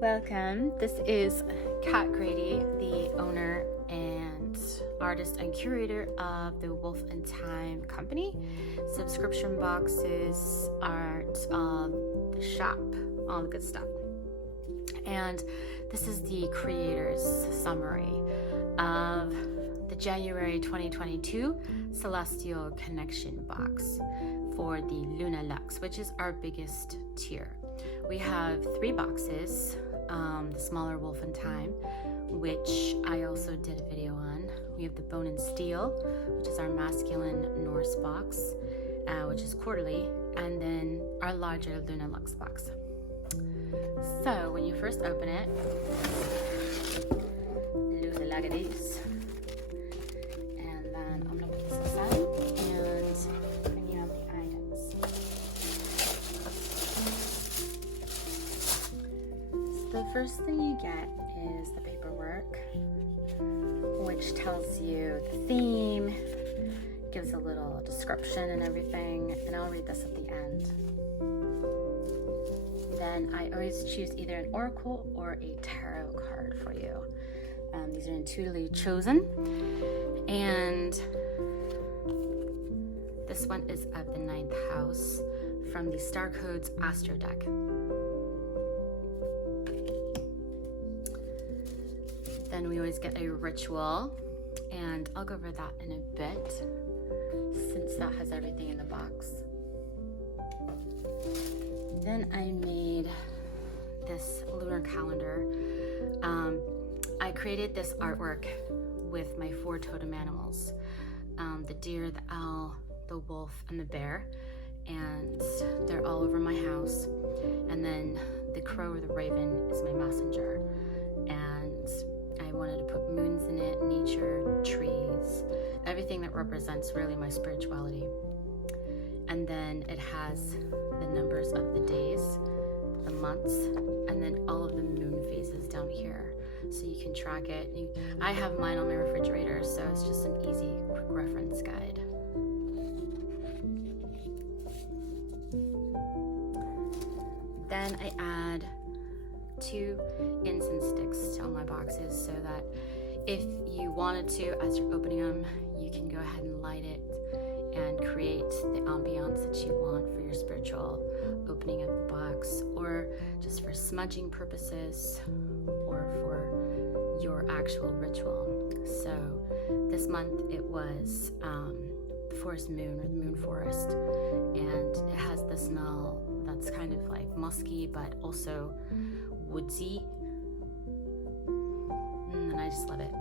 Welcome. This is Kat Grady, the owner and artist and curator of the Wolf Thyme company. Subscription boxes, art, the shop, all the good stuff. And this is the creator's summary of the January 2022 Celestial Connection box for the LunaLux, which is our biggest tier. We have 3 boxes, the smaller Wolf Thyme, which I also did a video on. We have the Bone and Steel, which is our masculine Norse box, which is quarterly, and then our larger LunaLux box. So when you first open it, lose a lot of these. And then I'm gonna put this aside and bring you out the items. So the first thing you get is the paperwork, which tells you the theme, gives a little description and everything, and I'll read this at the end. Then I always choose either an oracle or a tarot card for you. These are intuitively chosen, and this one is of the 9th house from the Star Codes Astro deck. Then we always get a ritual, and I'll go over that in a bit since that has everything in the box. Then I made this lunar calendar. I created this artwork with my 4 totem animals, the deer, the owl, the wolf, and the bear, and they're all over my house. And then the crow or the raven is my messenger, and I wanted to put moons in it, nature, trees, everything that represents really my spirituality. And then it has the numbers of the days, the months, and then all of the moon phases down here, so you can track it. I have mine on my refrigerator, so it's just an easy, quick reference guide. Then I add 2 incense sticks to all my boxes, so that if you wanted to, as you're opening them, you can go ahead and light it and create the ambiance that you want for your spiritual opening of the box, or just for smudging purposes, or for your actual ritual. So this month it was the forest moon, or the moon forest, and it has the smell that's kind of like musky but also woodsy, and I just love it.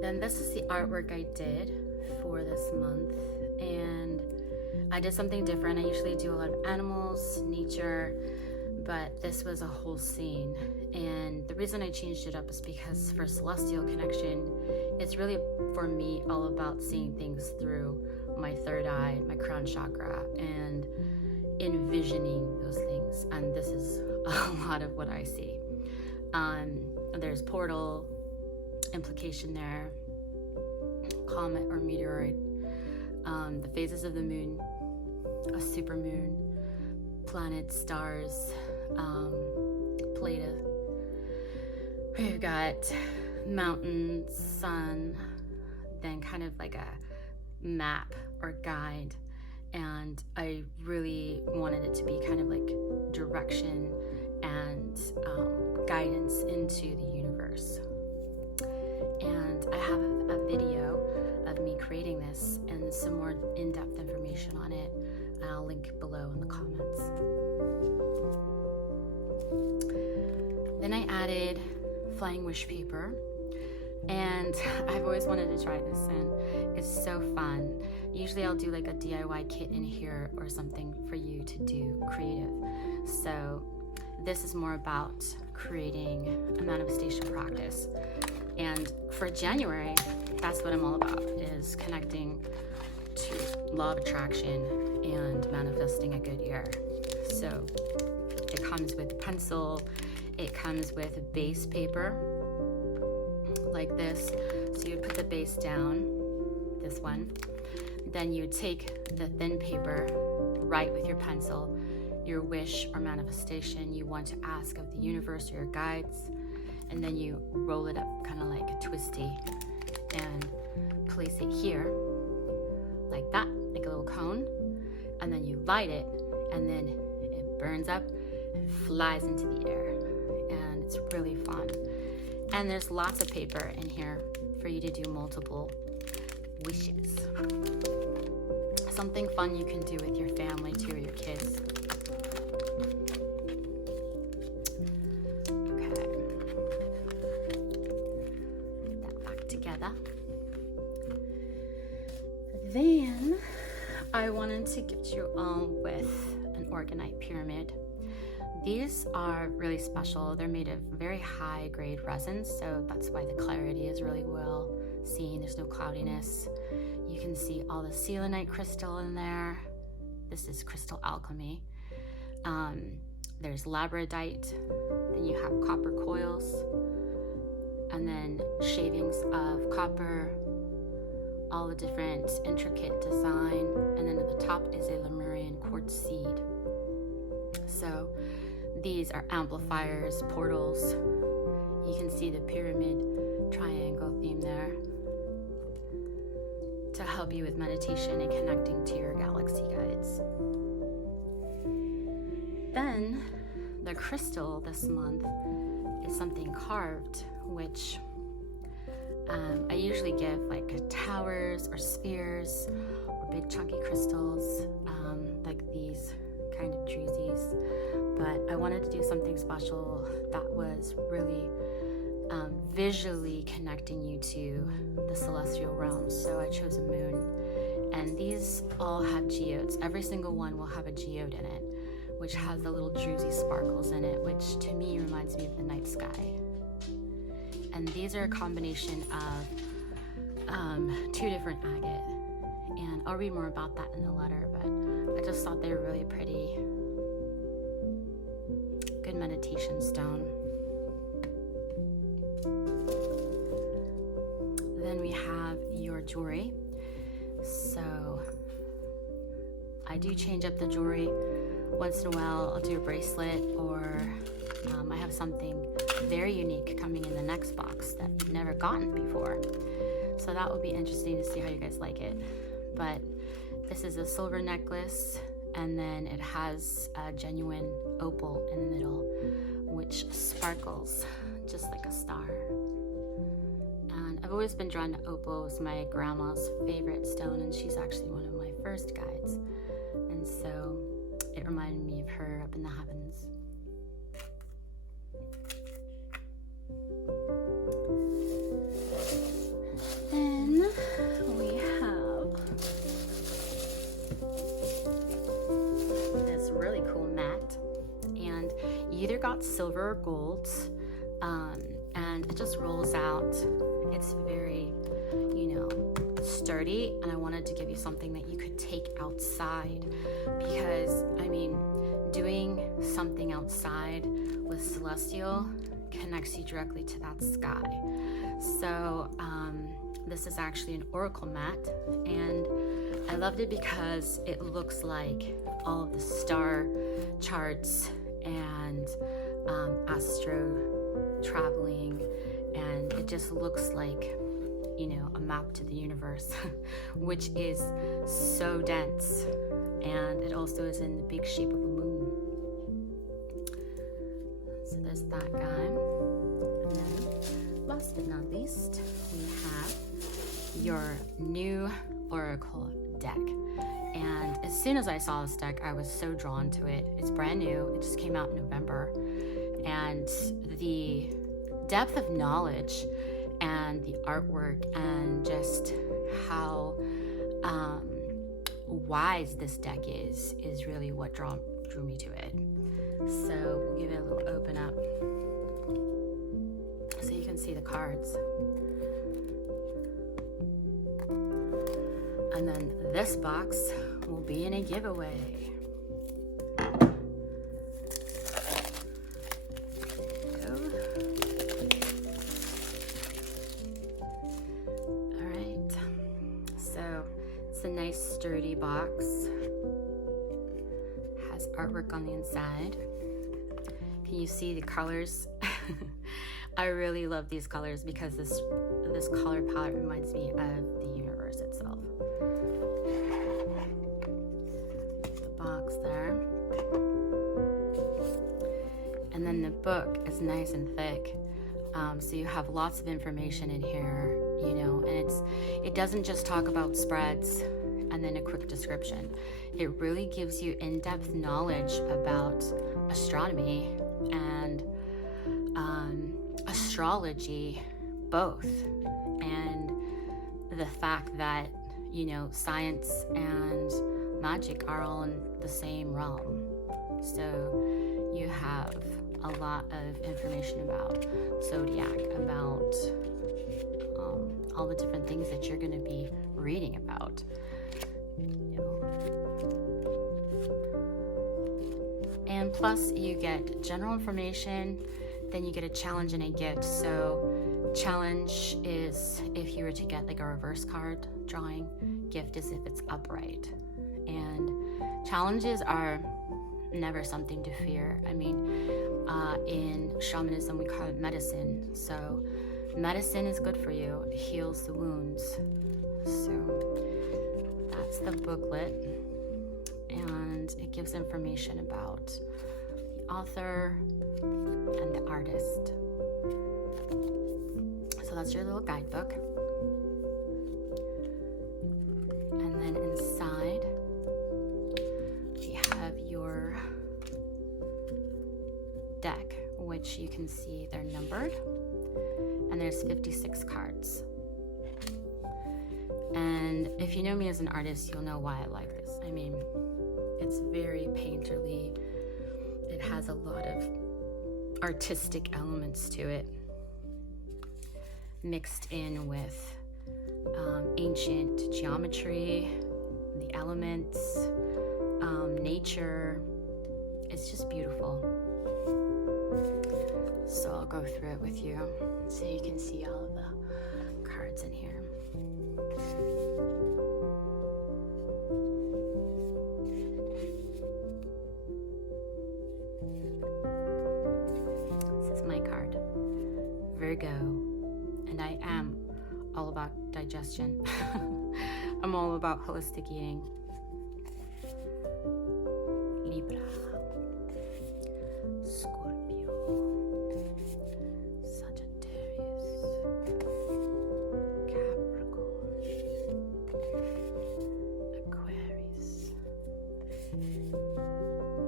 Then this is the artwork I did for this month, and I did something different. I usually do a lot of animals, nature, but this was a whole scene. And the reason I changed it up is because for Celestial Connection, it's really, for me, all about seeing things through my third eye, my crown chakra, and envisioning those things. And this is a lot of what I see. There's portal implication there, comet or meteoroid, the phases of the moon, a supermoon, planets, stars, Plata. We've got mountains, sun, then kind of like a map or guide, and I really wanted it to be kind of like direction and guidance into the universe. And I have a video of me creating this and some more in-depth information on it. I'll link below in the comments. Then I added flying wish paper, and I've always wanted to try this, and it's so fun. Usually I'll do like a DIY kit in here or something for you to do creative. So this is more about creating a manifestation practice. And for January, that's what I'm all about, is connecting to law of attraction and manifesting a good year. So it comes with pencil, it comes with base paper like this. So you put the base down, this one, then you take the thin paper, write with your pencil, your wish or manifestation you want to ask of the universe or your guides, and then you roll it up kind of like a twisty and place it here like that, like a little cone, and then you light it, and then it burns up and flies into the air, and it's really fun. And there's lots of paper in here for you to do multiple wishes. Something fun you can do with your family too, or your kids. Okay. Put that back together. Then I wanted to gift you all with an orgonite pyramid. These are really special. They're made of very high grade resins, so that's why the clarity is really well seen. There's no cloudiness. You can see all the selenite crystal in there. This is crystal alchemy. There's labradite. Then you have copper coils, and then shavings of copper, all the different intricate design, and then at the top is a Lemurian quartz seed. So these are amplifiers, portals. You can see the pyramid triangle theme there to help you with meditation and connecting to your galaxy guides. Then the crystal this month is something carved, which I usually give like towers or spheres or big chunky crystals, like these kind of drusies. But I wanted to do something special that was really visually connecting you to the celestial realms. So I chose a moon, and these all have geodes. Every single one will have a geode in it, which has the little druzy sparkles in it, which to me reminds me of the night sky. And these are a combination of two different agate, and I'll read more about that in the letter, but I just thought they were really pretty. Good meditation stone. Then we have your jewelry. So I do change up the jewelry once in a while. I'll do a bracelet, or I have something very unique coming in the next box that you've never gotten before. So that will be interesting to see how you guys like it. But this is a silver necklace, and then it has a genuine opal in the middle, which sparkles just like a star. And I've always been drawn to opal. It's my grandma's favorite stone, and she's actually one of my first guides. And so it reminded me of her up in the heavens. Then we have this really cool mat, and you either got silver or gold, and it just rolls out. It's very, sturdy, and I wanted to give you something that you could take outside, because doing something outside with celestial connects you directly to that sky. So this is actually an oracle mat, and I loved it because it looks like all of the star charts and astro traveling, and it just looks like a map to the universe, which is so dense, and it also is in the big shape of a moon. So there's that guy. And then last but not least, we have your new oracle deck. And as soon as I saw this deck, I was so drawn to it. It's brand new. It just came out in November. And the depth of knowledge and the artwork and just how wise this deck is really what drew me to it. So we'll give it a little open up so you can see the cards. And then this box will be in a giveaway. A nice sturdy box, has artwork on the inside. Can you see the colors? I really love these colors because this color palette reminds me of the universe itself. The box there. And then the book is nice and thick. So you have lots of information in here, you know, and it doesn't just talk about spreads and then a quick description. It really gives you in-depth knowledge about astronomy and astrology both, and the fact that, you know, science and magic are all in the same realm. So you have a lot of information about zodiac, about all the different things that you're going to be reading about. You know. And plus you get general information, then you get a challenge and a gift. So challenge is if you were to get like a reverse card drawing, gift is if it's upright. And challenges are never something to fear. I mean, in shamanism we call it medicine. So medicine is good for you. It heals the wounds. So that's the booklet, and it gives information about the author and the artist. So that's your little guidebook. And then inside we have your deck, which you can see they're numbered, and there's 56 cards. And if you know me as an artist, you'll know why I like this. I mean, it's very painterly. It has a lot of artistic elements to it, mixed in with ancient geometry, the elements, nature. It's just beautiful. So I'll go through it with you so you can see all of the cards in here. This is my card, Virgo, and I am all about digestion. I'm all about holistic eating. Libra, Scorpio, Sagittarius, Capricorn, Aquarius,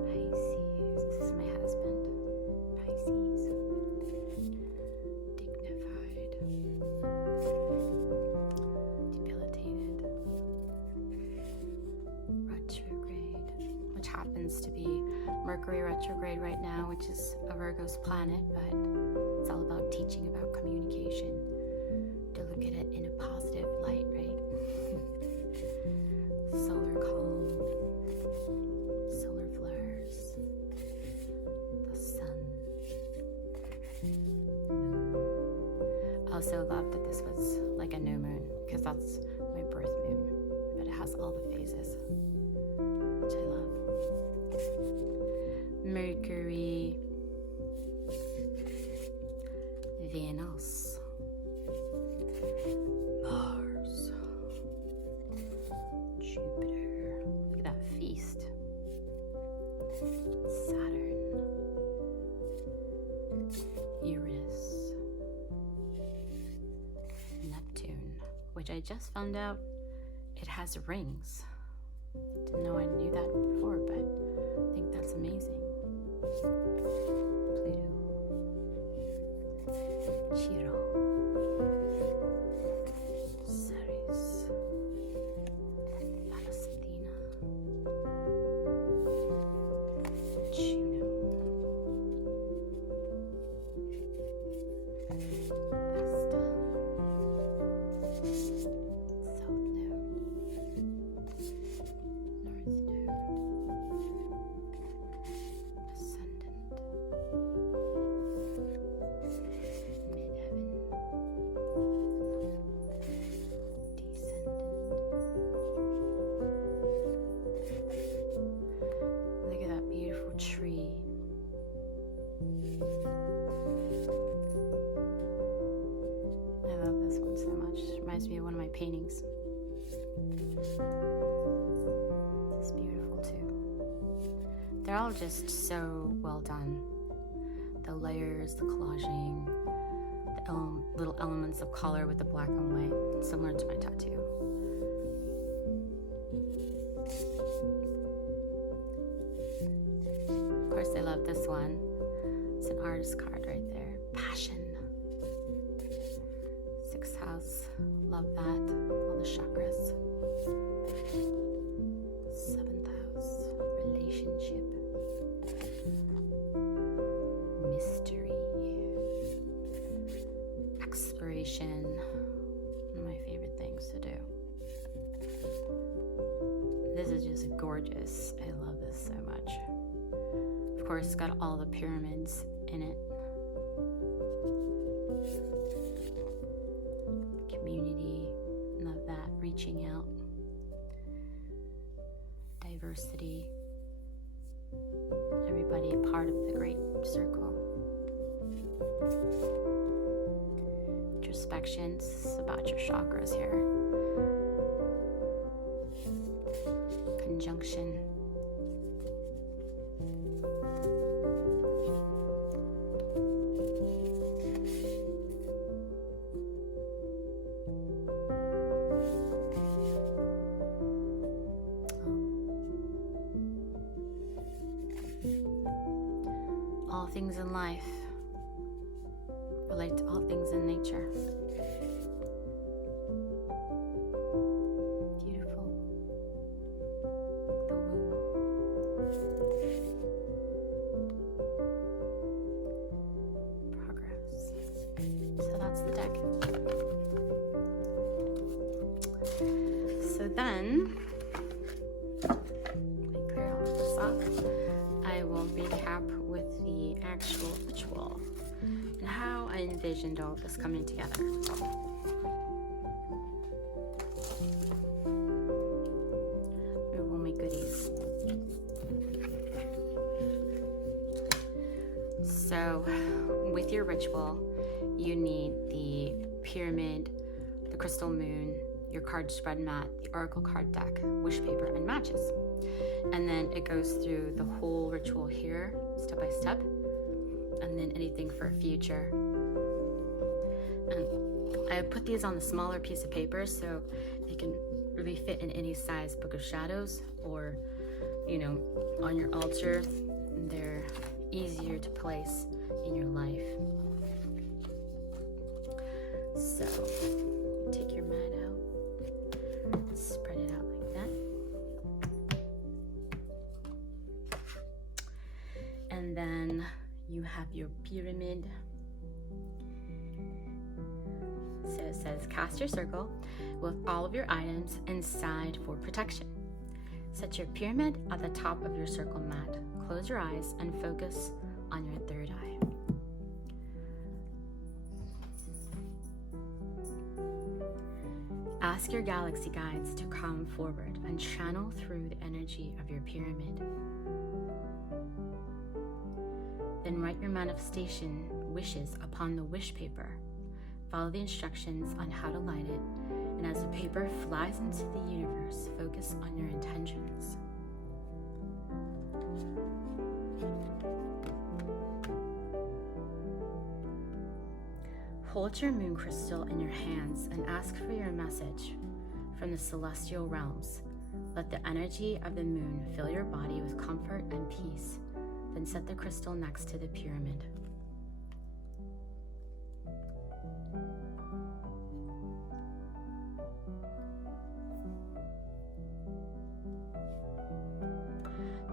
Pisces. This is my husband. Pisces, dignified, debilitated, retrograde, which happens to be Mercury retrograde right now, which is a Virgo's planet, but it's all about teaching about communication, to look at it in a positive light, right? Solar calm, solar flares, the sun, moon. I also love that this was like a new moon, because that's my birth moon, but it has all the phases, which I love. Mercury, Venus, Mars, Jupiter. Look at that feast. Saturn, Uranus, Neptune, which I just found out it has rings. Didn't know I knew that before, but I think that's amazing. Pluto, Chiron, Ceres, Palestina, Juno, Vesta, South Node, North Node, Ascendant, Midheaven, reminds me of one of my paintings. It's beautiful too. They're all just so well done. The layers, the collaging, the little elements of color with the black and white, similar to my tattoo. Of course, I love this one. It's an artist card right there. Passion. 6th house. Love that. All the chakras. 7th house. Relationship. Mystery. Exploration. One of my favorite things to do. This is just gorgeous. I love this so much. Of course, it's got all the pyramids in it. Community, love that. Reaching out. Diversity. Everybody a part of the great circle. Introspections about your chakras here. Conjunction. All things in life relate to all things in nature. Beautiful. The womb. Progress. So that's the deck. So then, clear all of this off. I will recap with the actual ritual and how I envisioned all this coming together. Remove all my goodies. So, with your ritual, you need the pyramid, the crystal moon, your card spread mat, the oracle card deck, wish paper, and matches. And then it goes through the whole ritual here, step by step, and then anything for future. And I put these on the smaller piece of paper so they can really fit in any size book of shadows or, on your altar. They're easier to place in your life. So, take your mat out, spread it out like that. And then you have your pyramid. So it says, cast your circle with all of your items inside for protection. Set your pyramid at the top of your circle mat. Close your eyes and focus on your third eye. Ask your galaxy guides to come forward and channel through the energy of your pyramid. Then write your manifestation wishes upon the wish paper. Follow the instructions on how to light it, and as the paper flies into the universe, focus on your intentions. Hold your moon crystal in your hands and ask for your message from the celestial realms. Let the energy of the moon fill your body with comfort and peace. Then set the crystal next to the pyramid.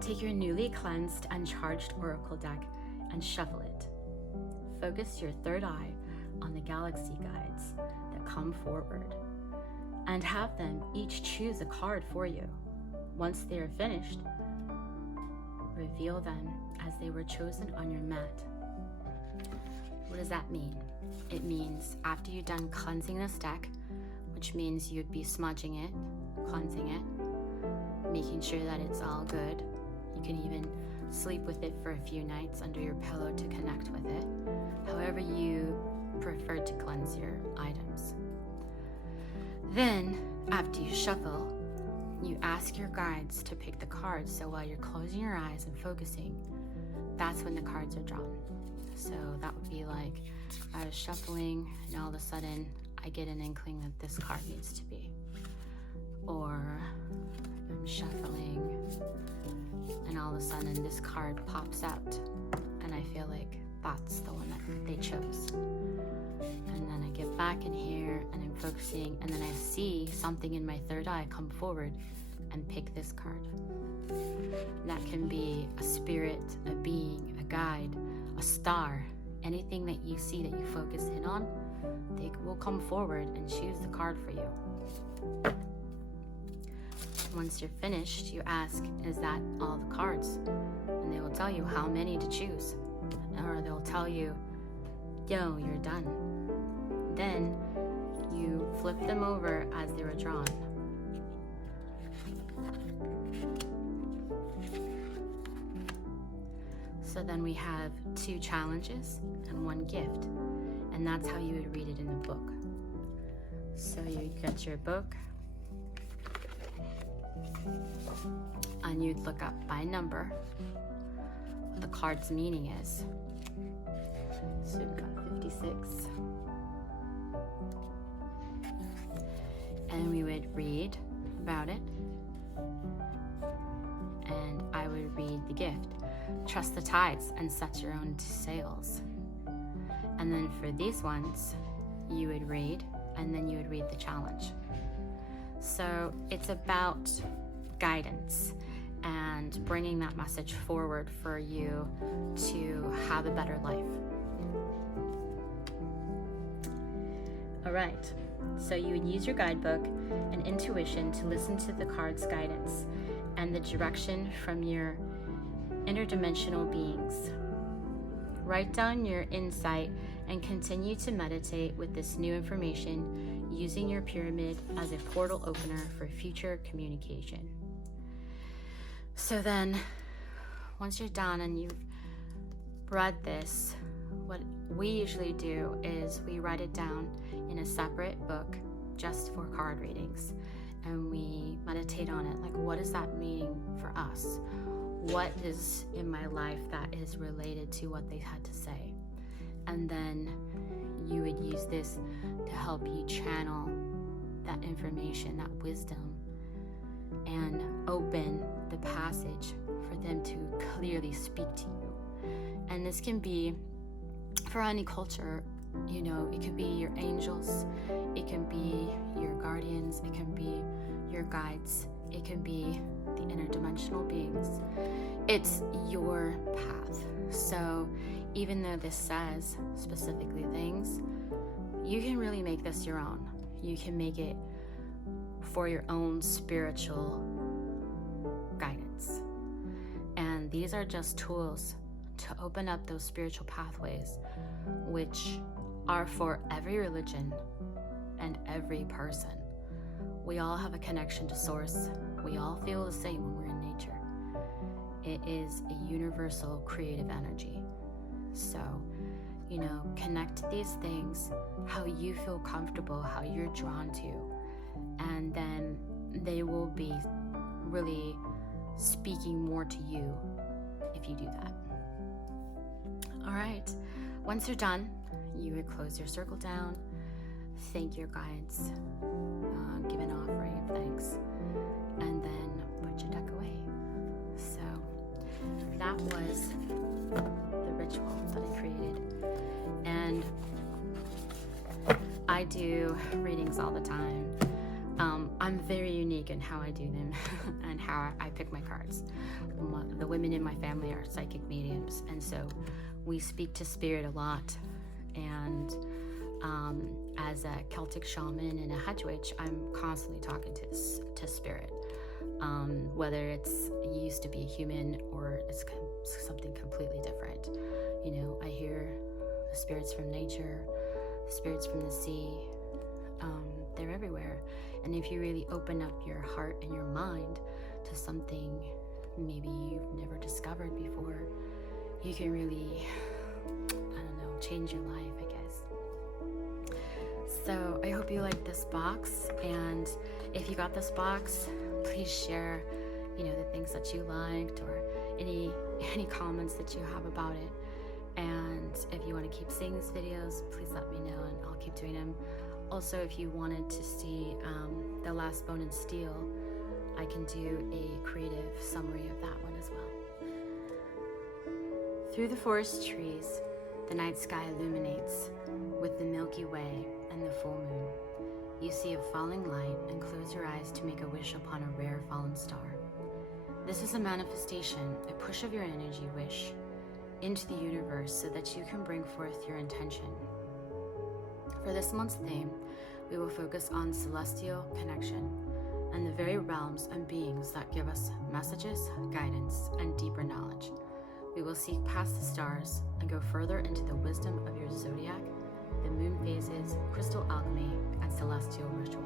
Take your newly cleansed and charged oracle deck and shuffle it. Focus your third eye on the galaxy guides that come forward, and have them each choose a card for you. Once they are finished, reveal them as they were chosen on your mat. What does that mean? It means after you're done cleansing this deck, which means you'd be smudging it, cleansing it, making sure that it's all good. You can even sleep with it for a few nights under your pillow to connect with it. However you prefer to cleanse your items. Then, after you shuffle, you ask your guides to pick the cards. So while you're closing your eyes and focusing, that's when the cards are drawn. So that would be like, I was shuffling and all of a sudden I get an inkling that this card needs to be. Or I'm shuffling and all of a sudden this card pops out and I feel like that's the one that they chose. And then I get back in here and I'm focusing, and then I see something in my third eye come forward and pick this card. That can be a spirit, a being, a guide, a star, anything that you see that you focus in on, they will come forward and choose the card for you. Once you're finished, you ask, is that all the cards? And they will tell you how many to choose. Or they'll tell you, yo, you're done. Then you flip them over as they were drawn. So then we have 2 challenges and 1 gift. And that's how you would read it in the book. So you get your book and you'd look up by number what the card's meaning is. So we've got 56. And we would read about it. And I would read the gift. Trust the tides and set your own sails. And then for these ones, you would read, and then you would read the challenge. So it's about guidance and bringing that message forward for you to have a better life. All right, so you would use your guidebook and intuition to listen to the card's guidance and the direction from your interdimensional beings. Write down your insight and continue to meditate with this new information, using your pyramid as a portal opener for future communication. So then, once you're done and you've read this, what we usually do is we write it down in a separate book just for card readings, and we meditate on it. Like, what does that mean for us? What is in my life that is related to what they had to say? And then you would use this to help you channel that information, that wisdom, and open the passage for them to clearly speak to you. And this can be for any culture, you know, it could be your angels, it can be your guardians, it can be your guides, it can be the interdimensional beings. It's your path. So even though this says specifically things, you can really make this your own. You can make it for your own spiritual guidance. And these are just tools to open up those spiritual pathways, which are for every religion and every person. We all have a connection to source. We all feel the same when we're in nature. It is a universal creative energy. So, you know, connect these things how you feel comfortable, how you're drawn to, and then they will be really speaking more to you if you do that. All right, once you're done, you would close your circle down, thank your guides, give an offering of thanks, and then put your deck away. So that was the ritual that I created. And I do readings all the time. I'm very unique in how I do them and how I pick my cards. The women in my family are psychic mediums, and so we speak to spirit a lot. And as a Celtic shaman and a hedge witch, I'm constantly talking to spirit. Whether it's used to be a human or it's something completely different. You know, I hear the spirits from nature, the spirits from the sea. They're everywhere. And if you really open up your heart and your mind to something maybe you've never discovered before, you can really, change your life, I guess. So I hope you like this box, and if you got this box, please share, the things that you liked, or any comments that you have about it. And if you want to keep seeing these videos, please let me know and I'll keep doing them. Also, if you wanted to see the last Bone and Steel, I can do a creative summary of that one as well. Through the forest trees, the night sky illuminates with the Milky Way and the full moon. You see a falling light and close your eyes to make a wish upon a rare fallen star. This is a manifestation, a push of your energy wish into the universe so that you can bring forth your intention. For this month's theme, we will focus on celestial connection and the very realms and beings that give us messages, guidance, and deeper knowledge. We will seek past the stars and go further into the wisdom of your zodiac, the moon phases, crystal alchemy, and celestial ritual.